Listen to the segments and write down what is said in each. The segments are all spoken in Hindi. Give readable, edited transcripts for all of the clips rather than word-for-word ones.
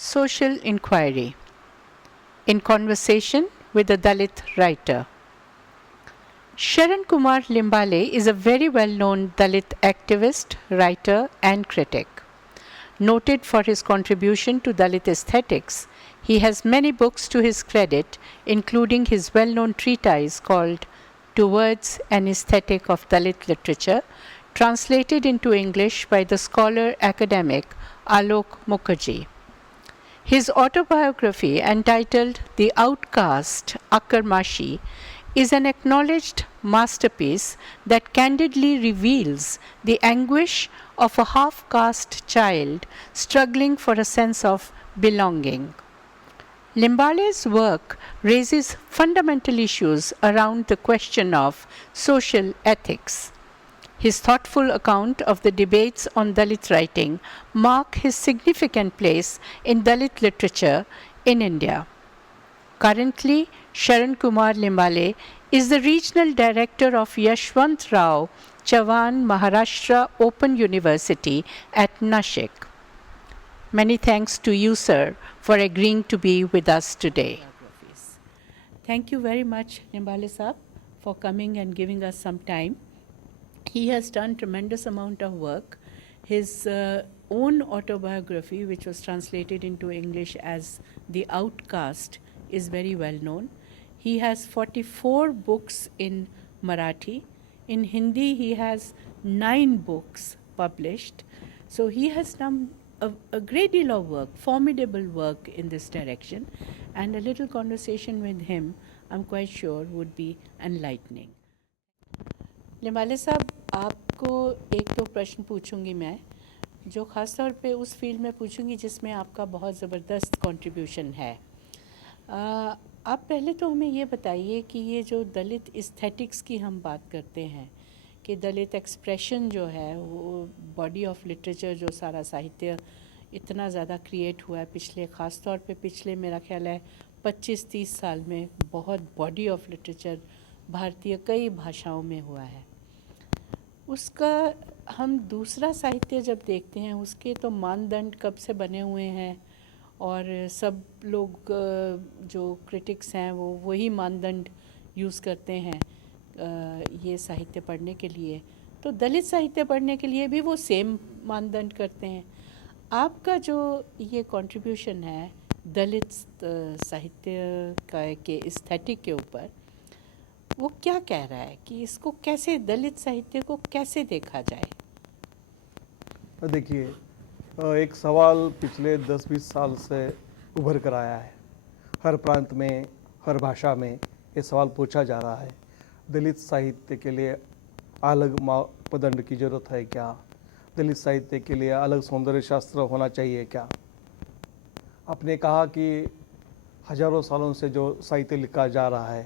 Social Inquiry, in conversation with a Dalit writer. Sharan Kumar Limbale is a very well-known Dalit activist, writer and critic. Noted for his contribution to Dalit aesthetics, he has many books to his credit, including his well-known treatise called Towards an Aesthetic of Dalit Literature, translated into English by the scholar academic Alok Mukherjee. His autobiography, entitled The Outcast, Akkar Mashi, is an acknowledged masterpiece that candidly reveals the anguish of a half-caste child struggling for a sense of belonging. Limbale's work raises fundamental issues around the question of social ethics. His thoughtful account of the debates on Dalit writing mark his significant place in Dalit literature in India. Currently, Sharan Kumar Limbale is the Regional Director of Yashwant Rao Chavan Maharashtra Open University at Nashik. Many thanks to you, sir, for agreeing to be with us today. Thank you very much, Limbale Saab, for coming and giving us some time. He has done tremendous amount of work. His own autobiography, which was translated into English as The Outcast, is very well known. He has 44 books in Marathi. In Hindi, he has 9 books published. So he has done a great deal of work, formidable work in this direction. And a little conversation with him, I'm quite sure, would be enlightening. Limbale साहब, आपको एक तो प्रश्न पूछूंगी मैं, जो ख़ास तौर पे उस फील्ड में पूछूंगी जिसमें आपका बहुत ज़बरदस्त कंट्रीब्यूशन है. आप पहले तो हमें ये बताइए कि ये जो दलित एस्थेटिक्स की हम बात करते हैं कि दलित एक्सप्रेशन जो है वो बॉडी ऑफ लिटरेचर, जो सारा साहित्य इतना ज़्यादा क्रिएट हुआ है पिछले, ख़ास तौर पे पिछले मेरा ख्याल है 25-30 साल में बहुत बॉडी ऑफ लिटरेचर भारतीय कई भाषाओं में हुआ है. उसका हम दूसरा साहित्य जब देखते हैं उसके तो मानदंड कब से बने हुए हैं और सब लोग जो क्रिटिक्स हैं वो वही मानदंड यूज़ करते हैं ये साहित्य पढ़ने के लिए. तो दलित साहित्य पढ़ने के लिए भी वो सेम मानदंड करते हैं. आपका जो ये कंट्रीब्यूशन है दलित साहित्य का के एस्थेटिक के ऊपर, वो क्या कह रहा है कि इसको कैसे, दलित साहित्य को कैसे देखा जाए? देखिए, एक सवाल पिछले 10-20 साल से उभर कर आया है. हर प्रांत में, हर भाषा में ये सवाल पूछा जा रहा है, दलित साहित्य के लिए अलग मापदंड की ज़रूरत है क्या? दलित साहित्य के लिए अलग सौंदर्य शास्त्र होना चाहिए क्या? आपने कहा कि हजारों सालों से जो साहित्य लिखा जा रहा है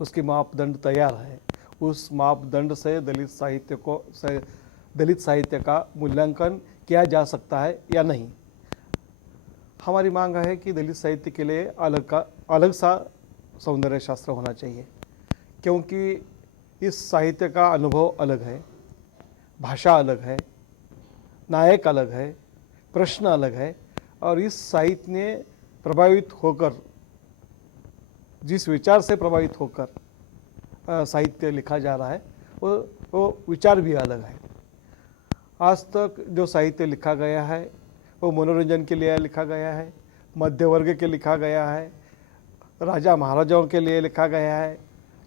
उसकी मापदंड तैयार है. उस मापदंड से दलित साहित्य का मूल्यांकन किया जा सकता है या नहीं. हमारी मांग है कि दलित साहित्य के लिए अलग सा सौंदर्य शास्त्र होना चाहिए, क्योंकि इस साहित्य का अनुभव अलग है, भाषा अलग है, नायक अलग है, प्रश्न अलग है. और इस साहित्य ने प्रभावित होकर, जिस विचार से प्रभावित होकर साहित्य लिखा जा रहा है वो विचार भी अलग है. आज तक जो साहित्य लिखा गया है वो मनोरंजन के लिए लिखा गया है, मध्य वर्ग के लिखा गया है, राजा महाराजाओं के लिए लिखा गया है,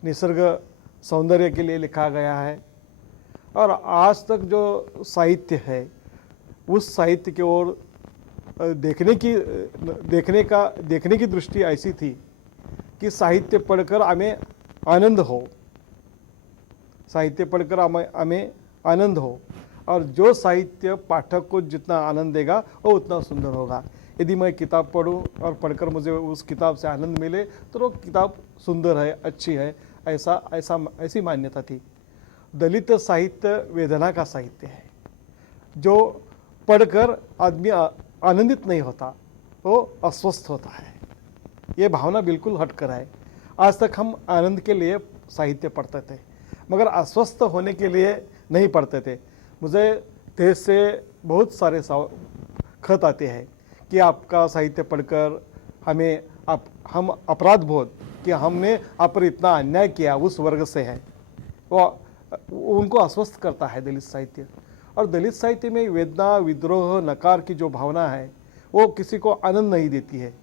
निसर्ग सौंदर्य के लिए लिखा गया है. और आज तक जो साहित्य है उस साहित्य की ओर देखने की दृष्टि ऐसी थी कि साहित्य पढ़कर हमें आनंद हो, साहित्य पढ़कर हमें आनंद हो. और जो साहित्य पाठक को जितना आनंद देगा वो उतना सुंदर होगा. यदि मैं किताब पढूं और पढ़कर मुझे उस किताब से आनंद मिले तो वो किताब सुंदर है, अच्छी है, ऐसी मान्यता थी. दलित साहित्य वेदना का साहित्य है. जो पढ़कर आदमी आनंदित नहीं होता, वो अस्वस्थ होता है. ये भावना बिल्कुल हटकर है. आज तक हम आनंद के लिए साहित्य पढ़ते थे मगर अस्वस्थ होने के लिए नहीं पढ़ते थे. मुझे देश से बहुत सारे खत आते हैं कि आपका साहित्य पढ़कर हम अपराध बोध कि हमने आप पर इतना अन्याय किया उस वर्ग से है, वो उनको अस्वस्थ करता है दलित साहित्य। और दलित साहित्य में वेदना, विद्रोह, नकार की जो भावना है वो किसी को आनंद नहीं देती है,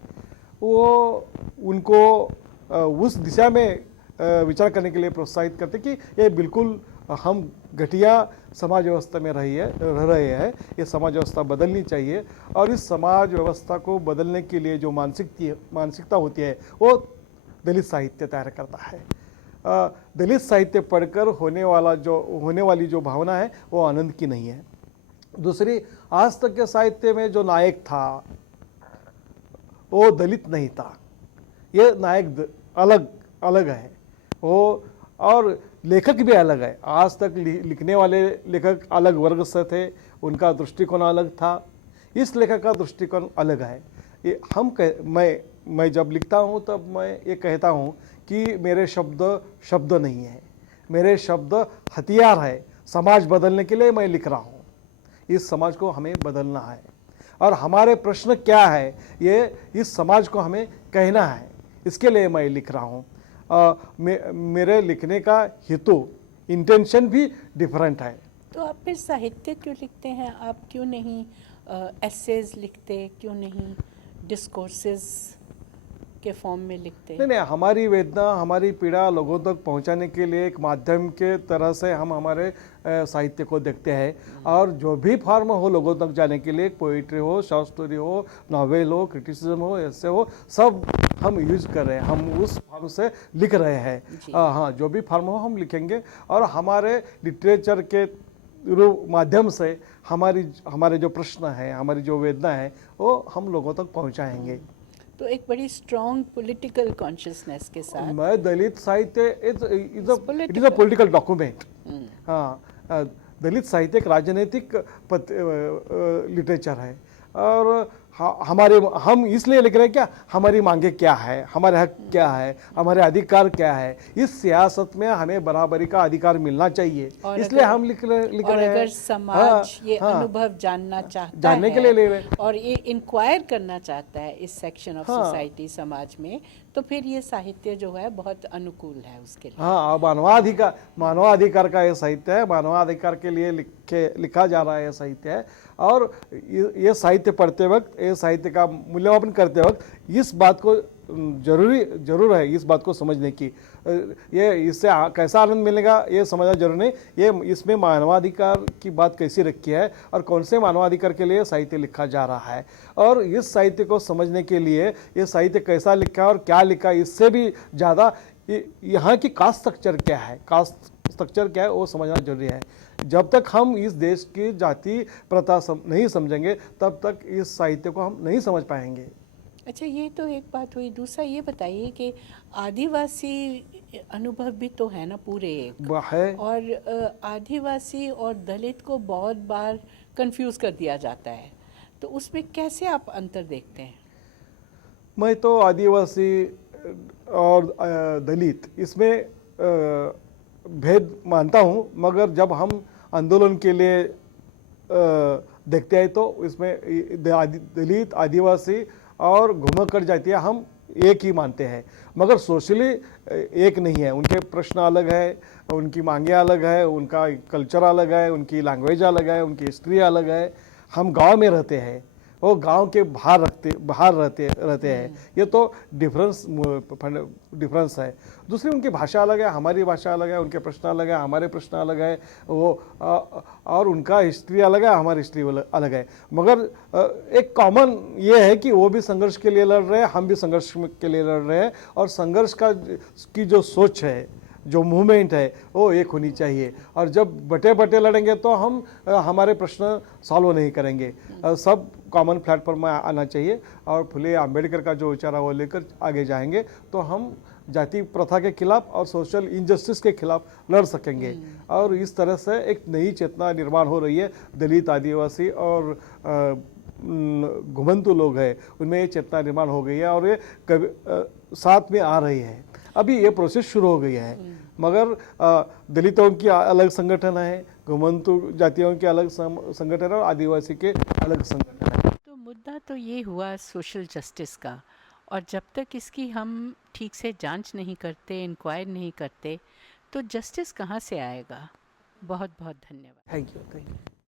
वो उनको उस दिशा में विचार करने के लिए प्रोत्साहित करते कि ये बिल्कुल हम घटिया समाज व्यवस्था में रह रहे हैं, ये समाज व्यवस्था बदलनी चाहिए। और इस समाज व्यवस्था को बदलने के लिए जो मानसिकता होती है वो दलित साहित्य तैयार करता है। दलित साहित्य पढ़कर होने वाली जो भावना है वो आनंद की नहीं है। दूसरी, आज तक के साहित्य में जो नायक था वो दलित नहीं था, ये नायक अलग है वो, और लेखक भी अलग है। आज तक लिखने वाले लेखक अलग वर्ग से थे, उनका दृष्टिकोण अलग था, इस लेखक का दृष्टिकोण अलग है। ये मैं जब लिखता हूँ तब मैं ये कहता हूँ कि मेरे शब्द नहीं है, मेरे शब्द हथियार है। समाज बदलने के लिए मैं लिख रहा हूँ, इस समाज को हमें बदलना है और हमारे प्रश्न क्या है ये इस समाज को हमें कहना है, इसके लिए मैं लिख रहा हूँ। मेरे लिखने का हेतु, इंटेंशन भी डिफरेंट है। तो आप फिर साहित्य क्यों लिखते हैं? आप क्यों नहीं एसेज लिखते, क्यों नहीं डिस्कोर्सेस के फॉर्म में लिखते? नहीं, हमारी वेदना, हमारी पीड़ा लोगों तक पहुंचाने के लिए एक माध्यम के तरह से हम हमारे साहित्य को देखते हैं। और जो भी फॉर्म हो लोगों तक जाने के लिए, पोइट्री हो, शॉर्ट स्टोरी हो, नॉवेल हो, क्रिटिसिज्म हो, ऐसे हो, सब हम यूज कर रहे हैं, हम उस फॉर्म से लिख रहे हैं। हाँ, जो भी फॉर्म हो हम लिखेंगे और हमारे लिटरेचर के माध्यम से हमारे जो प्रश्न है, हमारी जो वेदना है वो हम लोगों तक पहुंचाएंगे। तो एक बड़ी स्ट्रॉन्ग पॉलिटिकल कॉन्शियसनेस के साथ मैं दलित साहित्य it is a political document. हाँ, दलित साहित्य एक राजनीतिक लिटरेचर है और हम इसलिए लिख रहे हैं क्या, हमारी मांगे क्या है, हमारे हक क्या है, हमारे अधिकार क्या है। इस सियासत में हमें बराबरी का अधिकार मिलना चाहिए, इसलिए हम लिख रहे हैं। अगर समाज ये अनुभव जानना चाहता जानने है के लिए ले रहे हैं और ये इंक्वायर करना चाहता है इस सेक्शन ऑफ सोसाइटी, समाज में, तो फिर ये साहित्य जो है बहुत अनुकूल है उसके लिए। हाँ, मानवाधिकार का ये साहित्य है, मानवाधिकार के लिए लिखा जा रहा है ये साहित्य है। और ये साहित्य पढ़ते वक्त, ये साहित्य का मूल्यमापन करते वक्त इस बात को जरूर है इस बात को समझने की, ये इससे कैसा आनंद मिलेगा ये समझना जरूर नहीं, ये इसमें मानवाधिकार की बात कैसी रखी है और कौन से मानवाधिकार के लिए साहित्य लिखा जा रहा है। और इस साहित्य को समझने के लिए ये साहित्य कैसा लिखा और क्या लिखा, इससे भी ज़्यादा यहाँ की कास्ट स्ट्रक्चर क्या है वो समझना जरूरी है। जब तक हम इस देश की जाति प्रथा नहीं समझेंगे तब तक इस साहित्य को हम नहीं समझ पाएंगे। अच्छा, ये तो एक बात हुई। दूसरा ये बताइए कि आदिवासी अनुभव भी तो है ना पूरे एक है, और आदिवासी और दलित को बहुत बार कंफ्यूज कर दिया जाता है, तो उसमें कैसे आप अंतर देखते हैं? मैं तो आदिवासी और दलित इसमें भेद मानता हूँ, मगर जब हम आंदोलन के लिए देखते हैं तो इसमें दलित, आदिवासी और घुमक्कड़ जातियाँ हम एक ही मानते हैं, मगर सोशली एक नहीं है। उनके प्रश्न अलग है, उनकी मांगे अलग है, उनका कल्चर अलग है, उनकी लैंग्वेज अलग है, उनकी हिस्ट्री अलग है। हम गांव में रहते हैं, वो गांव के बाहर रहते हैं, ये तो डिफरेंस है। दूसरी, उनकी भाषा अलग है, हमारी भाषा अलग है, उनके प्रश्न अलग है, हमारे प्रश्न अलग है, वो और उनका हिस्ट्री अलग है, हमारी हिस्ट्री अलग है। मगर एक कॉमन ये है कि वो भी संघर्ष के लिए लड़ रहे हैं, हम भी संघर्ष के लिए लड़ रहे हैं, और संघर्ष की जो सोच है, जो मूवमेंट है वो एक होनी चाहिए। और जब बटे लड़ेंगे तो हम हमारे प्रश्न सॉल्व नहीं करेंगे, सब कॉमन प्लेटफॉर्म में आना चाहिए। और फुले अंबेडकर का जो विचार है वो लेकर आगे जाएंगे तो हम जाति प्रथा के खिलाफ और सोशल इनजस्टिस के खिलाफ लड़ सकेंगे। और इस तरह से एक नई चेतना निर्माण हो रही है। दलित, आदिवासी और घुमंतु लोग हैं, उनमें ये चेतना निर्माण हो गई है और ये साथ में आ रही है। अभी ये प्रोसेस शुरू हो गई है, मगर दलितों की अलग संगठन है, घुमंतु जातियों के अलग संगठन है और आदिवासी के अलग संगठन है। तो मुद्दा तो ये हुआ सोशल जस्टिस का, और जब तक इसकी हम ठीक से जांच नहीं करते, इंक्वायर नहीं करते, तो जस्टिस कहाँ से आएगा। बहुत बहुत धन्यवाद। Thank you.